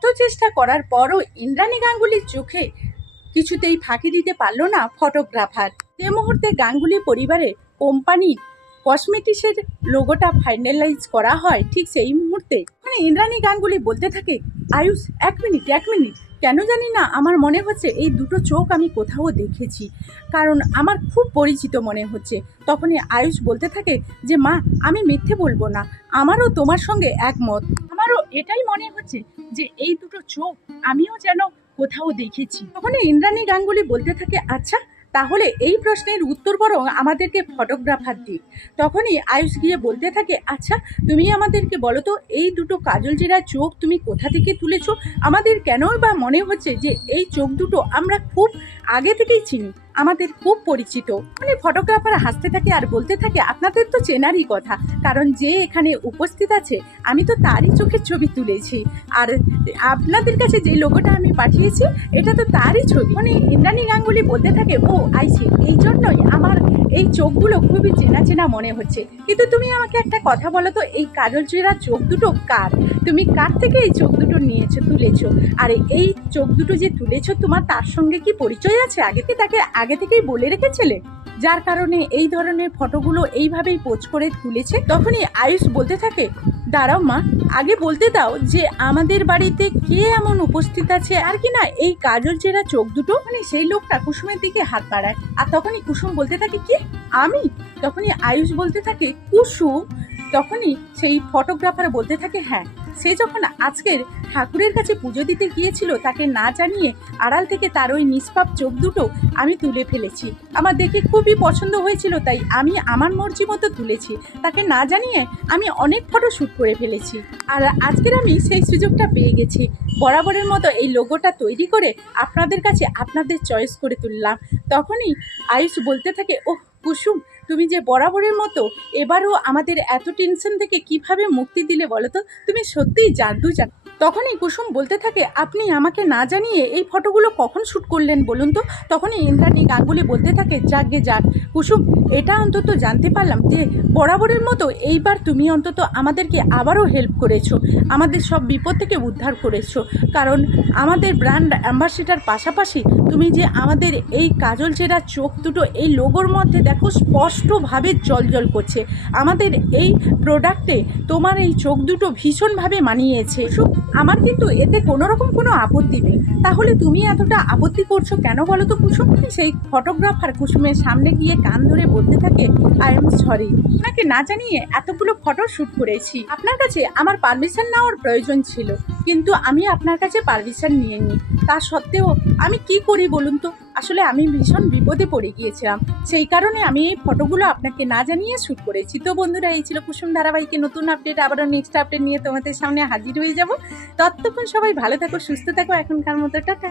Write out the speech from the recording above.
শত চেষ্টা করার পরও ইন্দ্রাণী গাঙ্গুলির চোখে কিছুতেই ফাঁকি দিতে পারল না ফটোগ্রাফার। সে মুহূর্তে গাঙ্গুলি পরিবারে কোম্পানির কসমেটিক্সের লোগোটা ফাইনালাইজ করা হয় ঠিক সেই মুহূর্তে। মানে ইন্দ্রাণী গাঙ্গুলি বলতে থাকে, আয়ুষ, এক মিনিট এক মিনিট, কেন জানি না আমার মনে হচ্ছে এই দুটো চোখ আমি কোথাও দেখেছি। কারণ আমার খুব পরিচিত মনে হচ্ছে। তখনই আয়ুষ বলতে থাকে যে, মা, আমি মিথ্যে বলব না। আমারও তোমার সঙ্গে একমত। আমারও এটাই মনে হচ্ছে যে এই দুটো চোখ আমিও যেন কোথাও দেখেছি। তখনই ইন্দ্রাণী গাঙ্গুলি বলতে থাকে আচ্ছা তাহলে এই প্রশ্নের উত্তর বরং আমাদেরকে ফটোগ্রাফার দিক। তখনই আয়ুষ গিয়ে বলতে থাকে আচ্ছা তুমি আমাদেরকে বলো তো, এই দুটো কাজল জেরা চোখ তুমি কোথা থেকে তুলেছো? আমাদের কেনই বা মনে হচ্ছে যে এই চোখ দুটো আমরা খুব আগে থেকেই চিনি। আমাদের খুব পরিচিত। মানে ফটোগ্রাফার হাসতে থাকে আর বলতে থাকে, আপনাদের তো চেনারই কথা। কারণ যে এখানে উপস্থিত আছে, আমি তো তারই চোখের ছবি তুলেছি। আর আপনাদের কাছে যে লোগোটা আমি পাঠিয়েছি, এটা তো তারই ছবি। মানে ইন্দ্রাণী গাঙ্গুলি বলতে থাকে, ও আইছি এই জন্যই আমার এই চোখগুলো খুবই চেনা চেনা মনে হচ্ছে। কিন্তু তুমি আমাকে একটা কথা বলো তো, এই কাজল চেরা চোখ দুটো কার? তুমি কার থেকে এই চোখ দুটো নিয়েছো, তুলেছো? আর এই চোখ দুটো যে তুলেছো, তোমার তার সঙ্গে কি পরিচয় আছে? আগে তাকে আগে থেকেই বলে রেখেছিলে? যার কারণে এই ধরনের ফটোগুলো এইভাবেই পোজ করে তুলেছে? তখনই আয়ুষ বলতে থাকে, দাঁড়াও মা, আগে বলতে দাও যে আমাদের বাড়িতে কে এমন উপস্থিত আছে আর কি না এই কাজল চেরা চোখ দুটো? মানে সেই লোকটা কুসুমের দিকে হাত বাড়ায়। আর তখনই কুসুম বলতে থাকে, কি? আমি? তখনই আয়ুষ বলতে থাকে, কুসুম? তখনই সেই ফটোগ্রাফার বলতে থাকে হ্যাঁ সে যখন আজকের ঠাকুরের কাছে পুজো দিতে গিয়েছিল, তাকে না জানিয়ে আড়াল থেকে তার ওই নিষ্পাপ চোখ দুটো আমি তুলে ফেলেছি। আমার দেখে খুবই পছন্দ হয়েছিল, তাই আমি আমার মর্জি মতো তুলেছি। তাকে না জানিয়ে আমি অনেক ফটো শ্যুট করে ফেলেছি। আর আজকের আমি সেই সুযোগটা পেয়ে গেছি। বরাবরের মতো এই লোগোটা তৈরি করে আপনাদের কাছে আপনাদের চয়েস করে তুললাম। তখনই আয়ুষ বলতে থাকে, ওহ কুসুম, তুমি যে বরাবরের মতো এবারও আমাদের এত টেনশন থেকে কীভাবে মুক্তি দিলে বলো তো? তুমি সত্যিই জাদু জান তখনই কুসুম বলতে থাকে, আপনি আমাকে না জানিয়ে এই ফটোগুলো কখন শ্যুট করলেন বলুন তো? তখনই ইন্দ্রাণী গাঙ্গুলি বলতে থাকে, যাকে যাক। কুসুম, এটা অন্তত জানতে পারলাম যে বরাবরের মতো এইবার তুমি অন্তত আমাদেরকে আবারও হেল্প করেছ। আমাদের সব বিপদ থেকে উদ্ধার করেছ। কারণ আমাদের ব্র্যান্ড অ্যাম্বাসেডার পাশাপাশি তুমি যে আমাদের এই কাজল চেরা চোখ দুটো এই লোগোর মধ্যে দেখো স্পষ্টভাবে জল করছে। আমাদের এই প্রোডাক্টে তোমার এই চোখ দুটো ভীষণভাবে মানিয়েছে। আমার কিন্তু এতে কোনো রকম কোনো আপত্তি নেই। তাহলে তুমি এতটা আপত্তি করছ কেন বলো তো কুসুম? সেই ফটোগ্রাফার কুসুমের সামনে গিয়ে কান ধরে বলতে থাকে আই এম সরি আপনাকে না জানিয়ে এতগুলো ফটো শ্যুট করেছি। আপনার কাছে আমার পারমিশন নেওয়ার প্রয়োজন ছিল। কিন্তু আমি আপনার কাছে পারমিশন নিয়ে নিই তা সত্ত্বেও আমি কি করি বলুন তো? আসলে আমি ভীষণ বিপদে পড়ে গিয়েছিলাম। সেই কারণে আমি এই ফটোগুলো আপনাকে না জানিয়ে শ্যুট করেছি। তো বন্ধুরা, এই ছিল কুসুম ধারাবাহিকে নতুন আপডেট আবারও নেক্সট আপডেট নিয়ে তোমাদের সামনে হাজির হয়ে যাব। ততক্ষণ সবাই ভালো থাকো, সুস্থ থাকো। এখনকার মতো, টাটা।